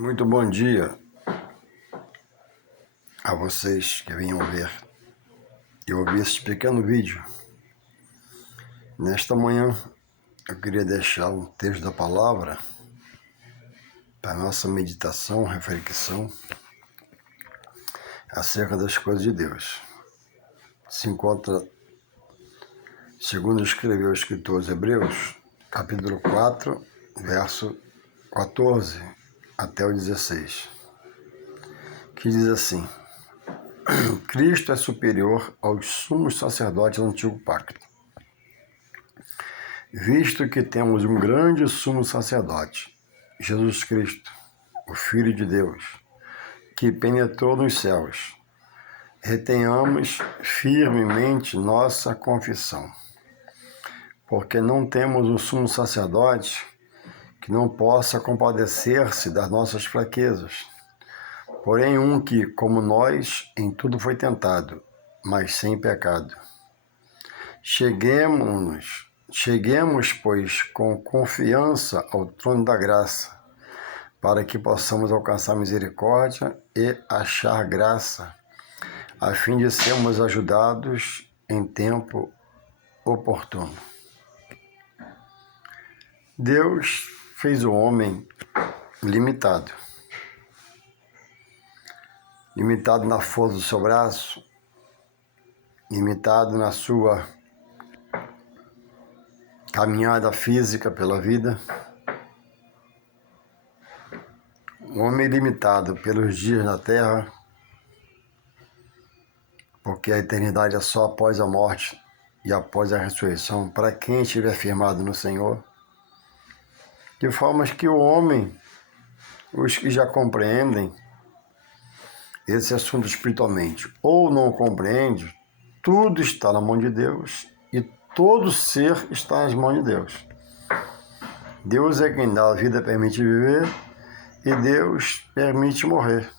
Muito bom dia a vocês que venham ver e ouvir esse pequeno vídeo. Nesta manhã eu queria deixar um texto da palavra para nossa meditação, reflexão acerca das coisas de Deus. Se encontra, segundo escreveu o escritor aos Hebreus, capítulo 4, verso 14 até o 16, que diz assim: Cristo é superior aos sumos sacerdotes do antigo pacto, visto que temos um grande sumo sacerdote, Jesus Cristo, o Filho de Deus, que penetrou nos céus. Retenhamos firmemente nossa confissão, porque não temos um sumo sacerdote que não possa compadecer-se das nossas fraquezas, porém um que, como nós, em tudo foi tentado, mas sem pecado. Cheguemos, pois, com confiança ao trono da graça, para que possamos alcançar misericórdia e achar graça, a fim de sermos ajudados em tempo oportuno. Deus fez o homem limitado na força do seu braço, limitado na sua caminhada física pela vida, um homem limitado pelos dias na terra, porque a eternidade é só após a morte e após a ressurreição, para quem estiver firmado no Senhor, de forma que o homem, os que já compreendem esse assunto espiritualmente, ou não compreende, tudo está na mão de Deus e todo ser está nas mãos de Deus. Deus é quem dá a vida, permite viver, e Deus permite morrer.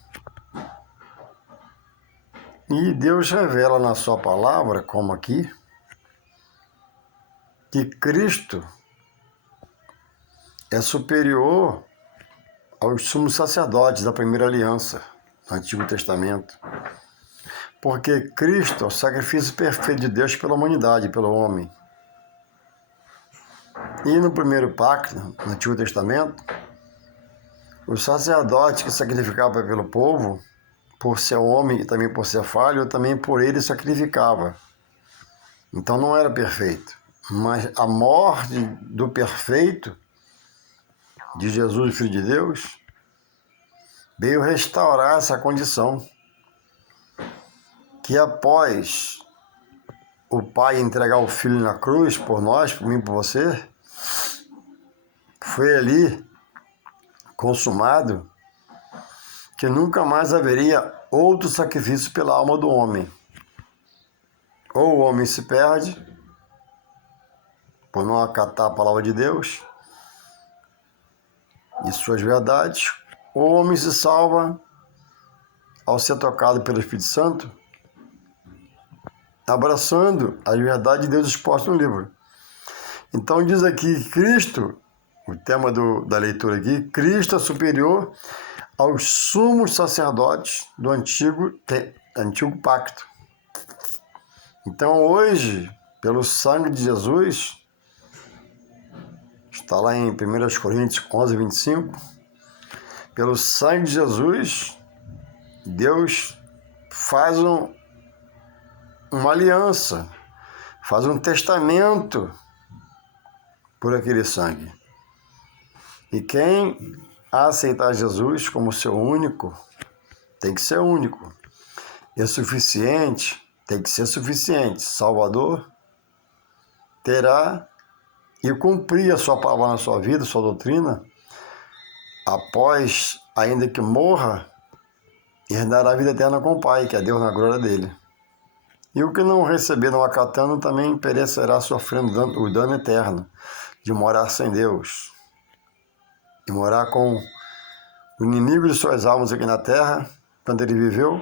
E Deus revela na sua palavra, como aqui, que Cristo é superior aos sumos sacerdotes da primeira aliança, no Antigo Testamento. Porque Cristo é o sacrifício perfeito de Deus pela humanidade, pelo homem. E no primeiro pacto, no Antigo Testamento, o sacerdote que sacrificava pelo povo, por ser homem e também por ser falho, também por ele sacrificava. Então não era perfeito. Mas a morte do perfeito, de Jesus, Filho de Deus, veio restaurar essa condição. Que após o Pai entregar o Filho na cruz por nós, por mim e por você, foi ali consumado que nunca mais haveria outro sacrifício pela alma do homem. Ou o homem se perde por não acatar a palavra de Deus e suas verdades, ou o homem se salva ao ser tocado pelo Espírito Santo, abraçando as verdades de Deus expostas no livro. Então diz aqui que Cristo, o tema da leitura aqui, Cristo é superior aos sumos sacerdotes do antigo pacto. Então hoje, pelo sangue de Jesus, está lá em 1 Coríntios 11, 25, pelo sangue de Jesus, Deus faz uma aliança, faz um testamento por aquele sangue. E quem aceitar Jesus como seu único, tem que ser único. E suficiente, tem que ser suficiente. Salvador terá e cumprir a sua palavra na sua vida, sua doutrina, após, ainda que morra, herdará a vida eterna com o Pai, que é Deus na glória dele. E o que não receber, não acatando, também perecerá sofrendo o dano eterno de morar sem Deus e morar com o inimigo de suas almas aqui na terra, quando ele viveu.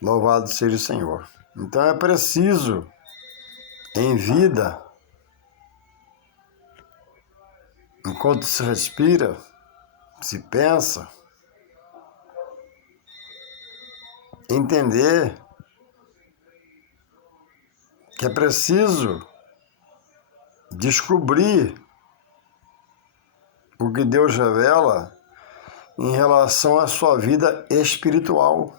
Louvado seja o Senhor. Então é preciso, em vida, enquanto se respira, se pensa, entender que é preciso descobrir o que Deus revela em relação à sua vida espiritual.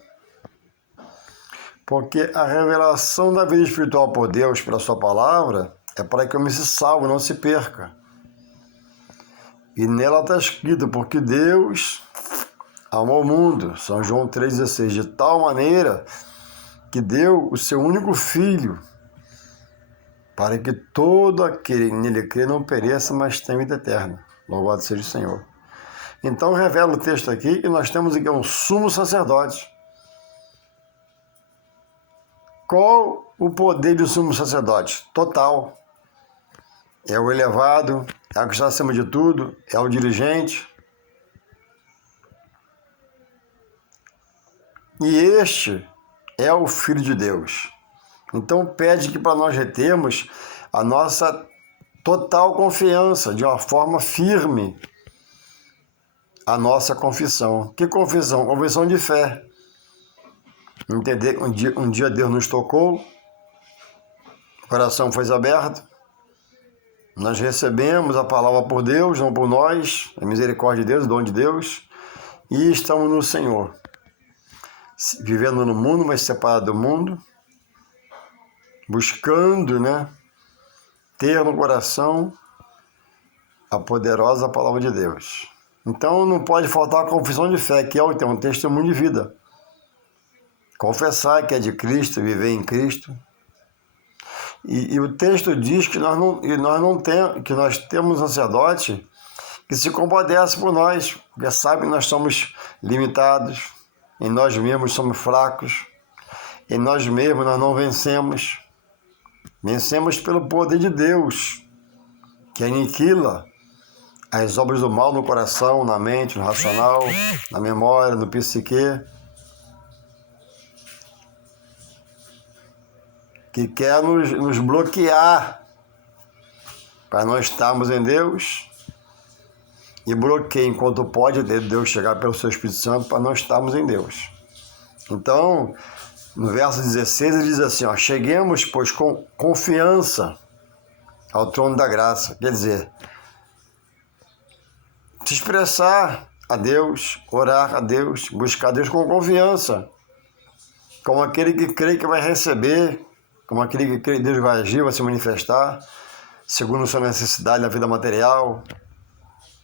Porque a revelação da vida espiritual por Deus, pela sua palavra, é para que o homem se salve, não se perca. E nela está escrito, porque Deus amou o mundo, São João 3,16, de tal maneira que deu o seu único Filho, para que todo aquele que nele crê não pereça, mas tenha vida eterna. Louvado seja o Senhor. Então revela o texto aqui que nós temos aqui um sumo sacerdote. Qual o poder do sumo sacerdote? Total. É o elevado, é o que está acima de tudo, é o dirigente. E este é o Filho de Deus. Então pede que para nós retermos a nossa total confiança, de uma forma firme, a nossa confissão. Que confissão? Confissão de fé. Entender, um dia Deus nos tocou, o coração foi aberto, nós recebemos a palavra por Deus, não por nós, a misericórdia de Deus, o dom de Deus, e estamos no Senhor, vivendo no mundo, mas separado do mundo, buscando, ter no coração a poderosa palavra de Deus. Então não pode faltar a confissão de fé, que é um testemunho de vida. Confessar que é de Cristo, viver em Cristo. E o texto diz que que nós temos um sacerdote que se compadece por nós, porque sabe que nós somos limitados, em nós mesmos somos fracos, em nós mesmos nós não vencemos. Vencemos pelo poder de Deus, que aniquila as obras do mal no coração, na mente, no racional, na memória, no psique, que quer nos bloquear para nós estarmos em Deus, e bloqueia enquanto pode Deus chegar pelo seu Espírito Santo para nós estarmos em Deus. Então, no verso 16 ele diz assim, cheguemos, pois, com confiança ao trono da graça. Quer dizer, se expressar a Deus, orar a Deus, buscar a Deus com confiança, como aquele que crê que vai receber, como aquele que crê que Deus vai agir, vai se manifestar, segundo sua necessidade na vida material,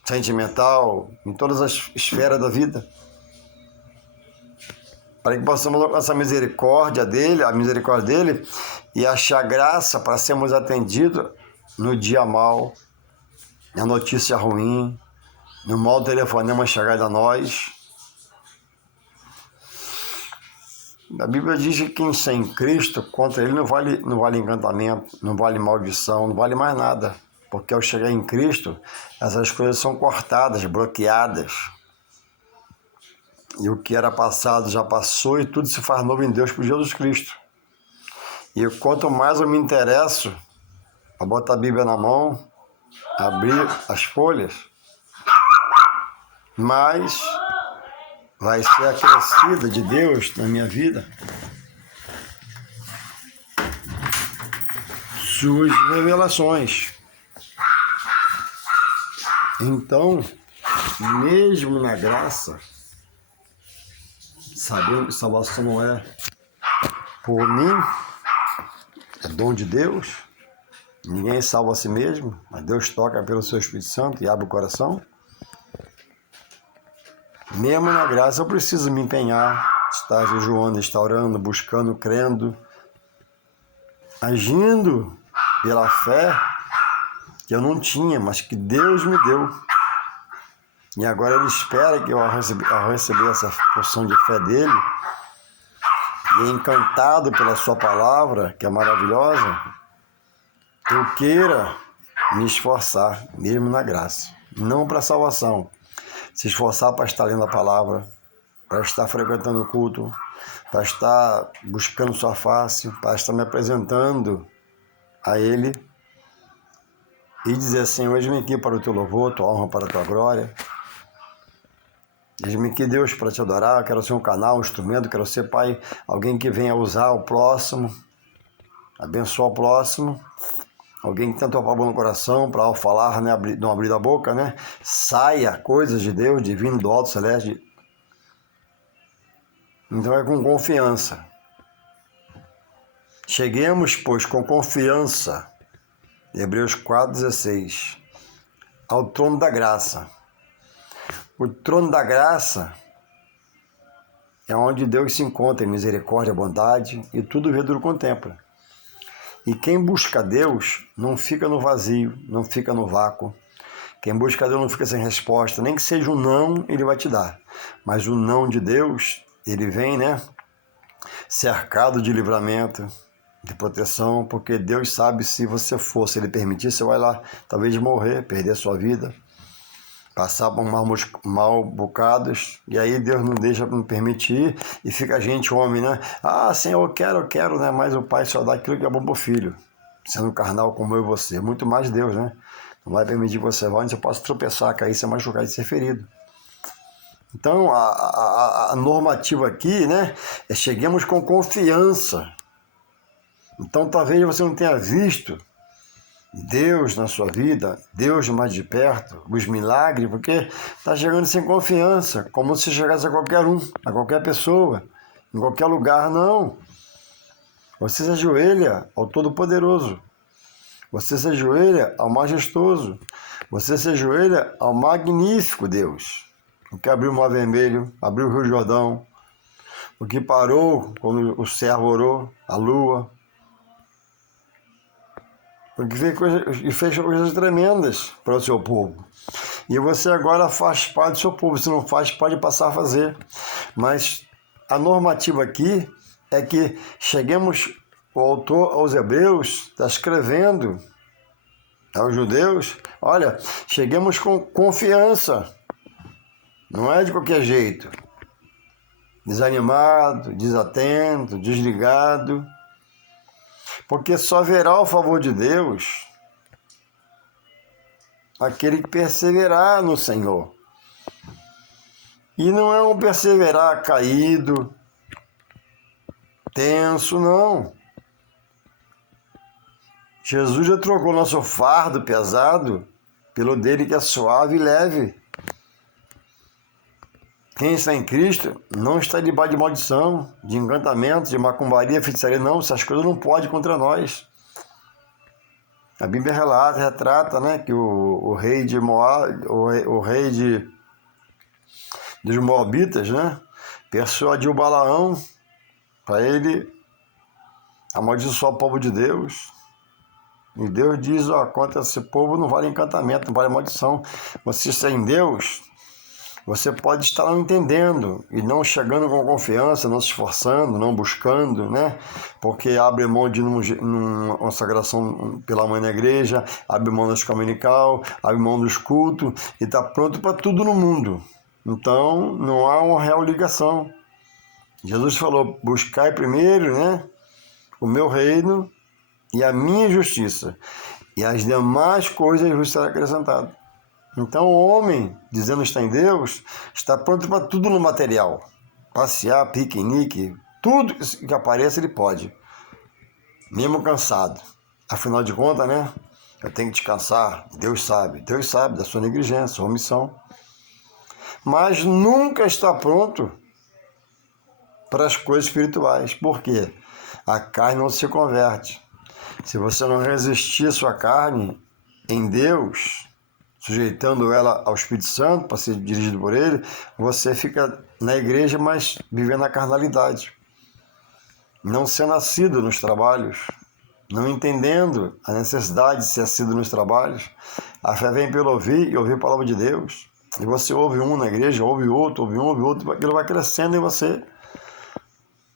sentimental, em todas as esferas da vida. Para que possamos alcançar a misericórdia dele e achar graça para sermos atendidos no dia mau, na notícia ruim, no mau telefonema chegado a nós. A Bíblia diz que quem sem Cristo, contra ele não vale encantamento, não vale maldição, não vale mais nada. Porque ao chegar em Cristo, essas coisas são cortadas, bloqueadas. E o que era passado já passou e tudo se faz novo em Deus por Jesus Cristo. E quanto mais eu me interesso a botar a Bíblia na mão, abrir as folhas, mais vai ser acrescida de Deus na minha vida suas revelações. Então, mesmo na graça, sabendo que salvação não é por mim, é dom de Deus, ninguém salva a si mesmo, mas Deus toca pelo seu Espírito Santo e abre o coração. Mesmo na graça eu preciso me empenhar, estar jejuando, estar orando, buscando, crendo, agindo pela fé que eu não tinha, mas que Deus me deu. E agora Ele espera que ao receber essa porção de fé dEle, e encantado pela sua palavra, que é maravilhosa, eu queira me esforçar, mesmo na graça. Não para a salvação. Se esforçar para estar lendo a palavra, para estar frequentando o culto, para estar buscando sua face, para estar me apresentando a Ele e dizer, Senhor, eis-me aqui para o teu louvor, tua honra, para a tua glória. Diz-me que Deus, para te adorar, eu quero ser um canal, um instrumento, quero ser, Pai, alguém que venha usar o próximo, abençoar o próximo, alguém que tem a tua palavra no coração, para ao falar, né, não abrir a boca, né, saia coisas de Deus, divino, do alto, celeste. Então é com confiança. Cheguemos, pois, com confiança, Hebreus 4,16, ao trono da graça. O trono da graça é onde Deus se encontra em misericórdia, bondade e tudo vê do contempla. E quem busca Deus não fica no vazio, não fica no vácuo. Quem busca Deus não fica sem resposta, nem que seja um não, Ele vai te dar. Mas o não de Deus, ele vem, né, cercado de livramento, de proteção, porque Deus sabe se você for, se Ele permitir, você vai lá, talvez morrer, perder a sua vida, passar por mal bocados, e aí Deus não deixa, não permitir, e fica a gente, homem, né? Ah, Senhor, eu quero, né? Mas o Pai só dá aquilo que é bom pro filho, sendo carnal como eu e você, muito mais Deus, né? Não vai permitir que você vá onde você possa tropeçar, cair, ser machucado e ser ferido. Então, a normativa aqui, né, é cheguemos com confiança. Então, talvez você não tenha visto Deus na sua vida, Deus mais de perto, os milagres, porque está chegando sem confiança, como se chegasse a qualquer um, a qualquer pessoa, em qualquer lugar, não. Você se ajoelha ao Todo-Poderoso, você se ajoelha ao Majestoso, você se ajoelha ao Magnífico Deus, o que abriu o Mar Vermelho, abriu o Rio Jordão, o que parou quando o servo orou, a lua, o que fez coisas tremendas para o seu povo. E você agora faz parte do seu povo, se não faz, pode passar a fazer. Mas a normativa aqui é que cheguemos, o autor aos Hebreus está escrevendo aos judeus, olha, cheguemos com confiança, não é de qualquer jeito, desanimado, desatento, desligado, porque só verá o favor de Deus aquele que perseverar no Senhor. E não é um perseverar caído, tenso, não. Jesus já trocou nosso fardo pesado pelo dele que é suave e leve. Quem está em Cristo não está debaixo de maldição, de encantamento, de macumbaria, feitiçaria, não. Essas coisas não podem contra nós. A Bíblia retrata, né, que o rei de Moab, o rei dos Moabitas, né, persuadiu Balaão para ele amaldiçoar o povo de Deus. E Deus diz, ó, contra esse povo não vale encantamento, não vale maldição. Você está em Deus, você pode estar não entendendo e não chegando com confiança, não se esforçando, não buscando, né? Porque abre mão de uma consagração pela mãe na igreja, abre mão da escola dominical, abre mão dos cultos e está pronto para tudo no mundo. Então, não há uma real ligação. Jesus falou, buscai primeiro, né, o meu reino e a minha justiça, e as demais coisas vos serão acrescentadas. Então o homem, dizendo estar em Deus, está pronto para tudo no material. Passear, piquenique, tudo que apareça ele pode. Mesmo cansado. Afinal de contas, né? Eu tenho que descansar. Deus sabe da sua negligência, sua omissão. Mas nunca está pronto para as coisas espirituais. Por quê? A carne não se converte. Se você não resistir a sua carne em Deus, sujeitando ela ao Espírito Santo para ser dirigido por ele, você fica na igreja, mas vivendo a carnalidade. Não ser nascido nos trabalhos, não entendendo a necessidade de ser nascido nos trabalhos. A fé vem pelo ouvir e ouvir a palavra de Deus. E você ouve um na igreja, ouve outro, aquilo vai crescendo em você.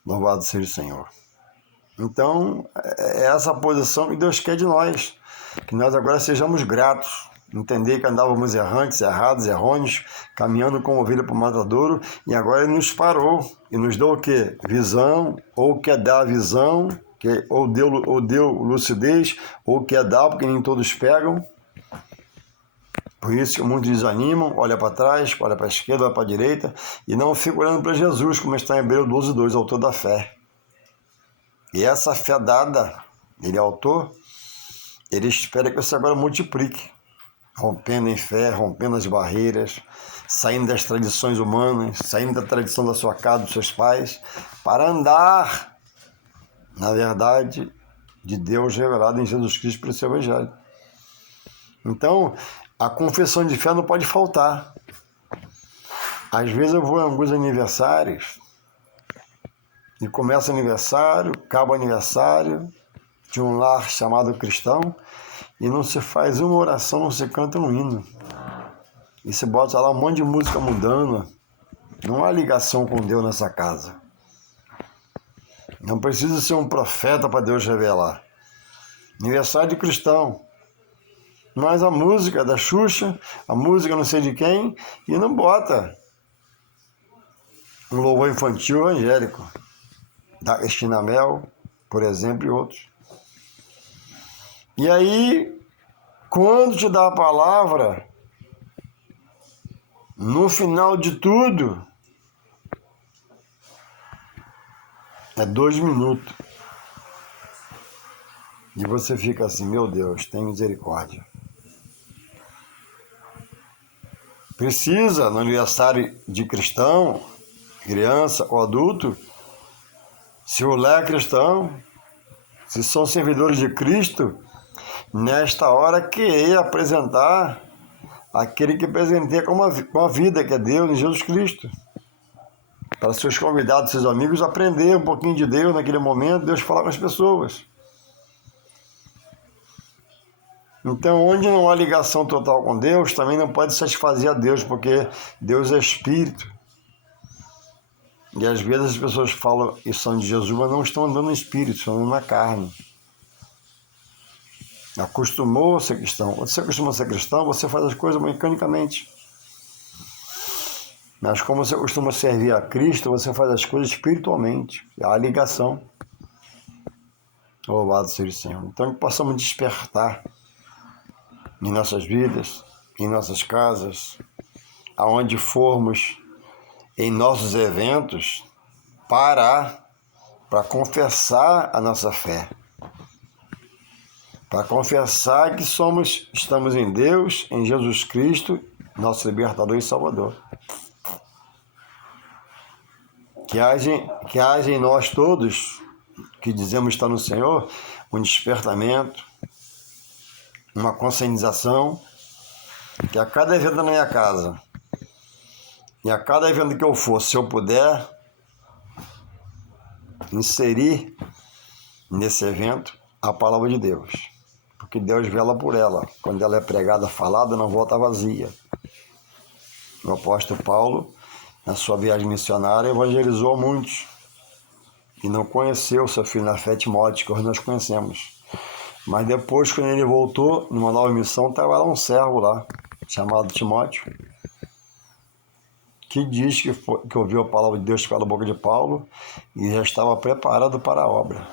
Louvado seja o Senhor. Então, é essa posição que Deus quer de nós, que nós agora sejamos gratos, entender que andávamos errantes, errados, errôneos, caminhando como ovelha para o matadouro, e agora Ele nos parou e nos deu o quê? Visão, ou quer dar visão, ou deu lucidez, ou quer dar, porque nem todos pegam, Por isso que muitos desanimam, olha para trás, olha para a esquerda, olha para a direita, e não fica olhando para Jesus, como está em Hebreus 12:2, autor da fé. E essa fé dada, ele é autor, ele espera que você agora multiplique, rompendo em fé, rompendo as barreiras, saindo das tradições humanas, saindo da tradição da sua casa, dos seus pais, para andar na verdade de Deus revelado em Jesus Cristo pelo seu Evangelho. Então, a confissão de fé não pode faltar. Às vezes eu vou em alguns aniversários e começa o aniversário, acaba o aniversário de um lar chamado cristão e não se faz uma oração, não se canta um hino. E se bota lá um monte de música mundana. Não há ligação com Deus nessa casa. Não precisa ser um profeta para Deus revelar. Aniversário de cristão. Mas a música da Xuxa, a música não sei de quem, e não bota um louvor infantil evangélico. Da Cristina Mel, por exemplo, e outros. E aí, quando te dá a palavra, no final de tudo, é 2 minutos. E você fica assim, meu Deus, tem misericórdia. Precisa, no aniversário de cristão, criança ou adulto, se o lar é cristão, se são servidores de Cristo, nesta hora querer apresentar aquele que presenteia com a vida, que é Deus em Jesus Cristo. Para seus convidados, seus amigos, aprender um pouquinho de Deus naquele momento, Deus falar com as pessoas. Então, onde não há ligação total com Deus, também não pode satisfazer a Deus, porque Deus é Espírito. E às vezes as pessoas falam e são de Jesus, mas não estão andando no Espírito, estão andando na carne. Acostumou a ser cristão. Quando você acostuma a ser cristão, você faz as coisas mecanicamente. Mas como você costuma servir a Cristo, você faz as coisas espiritualmente. Há ligação. Louvado seja o Senhor. Então que possamos despertar em nossas vidas, em nossas casas, aonde formos, em nossos eventos, parar para confessar a nossa fé. Para confessar que estamos em Deus, em Jesus Cristo, nosso libertador e salvador. Que haja em nós todos, que dizemos estar no Senhor, um despertamento, uma conscientização, que a cada evento na minha casa, e a cada evento que eu for, se eu puder, inserir nesse evento a palavra de Deus. Porque Deus vela por ela. Quando ela é pregada, falada, não volta vazia. O apóstolo Paulo, na sua viagem missionária, evangelizou muitos e não conheceu seu filho na fé, Timóteo, que hoje nós conhecemos. Mas depois, quando ele voltou, numa nova missão, estava lá um servo lá, chamado Timóteo, que diz que ouviu a palavra de Deus pela boca de Paulo e já estava preparado para a obra.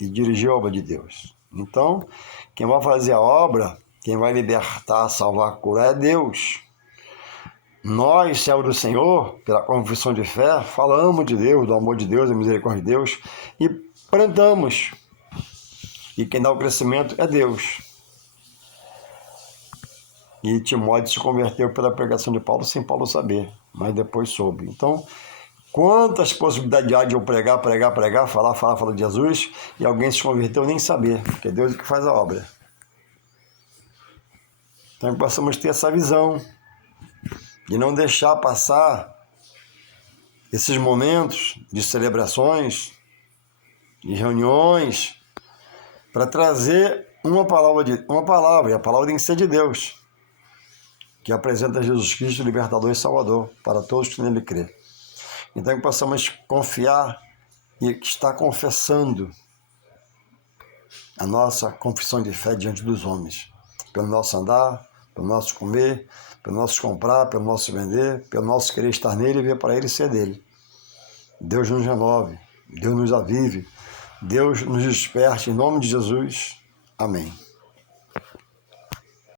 E dirigiu a obra de Deus. Então, quem vai fazer a obra, quem vai libertar, salvar, curar é Deus. Nós, servos do Senhor, pela confissão de fé, falamos de Deus, do amor de Deus, da misericórdia de Deus e plantamos. E quem dá o crescimento é Deus. E Timóteo se converteu pela pregação de Paulo sem Paulo saber, mas depois soube. Então, quantas possibilidades há de eu pregar, falar de Jesus e alguém se converteu nem saber, porque é Deus que faz a obra. Então, possamos ter essa visão de não deixar passar esses momentos de celebrações, de reuniões, para trazer uma palavra, e a palavra tem que ser de Deus, que apresenta Jesus Cristo, libertador e salvador, para todos que nele crê. Então que possamos confiar e estar confessando a nossa confissão de fé diante dos homens, pelo nosso andar, pelo nosso comer, pelo nosso comprar, pelo nosso vender, pelo nosso querer estar nele e ver para ele ser dele. Deus nos renove, Deus nos avive, Deus nos desperte, em nome de Jesus. Amém.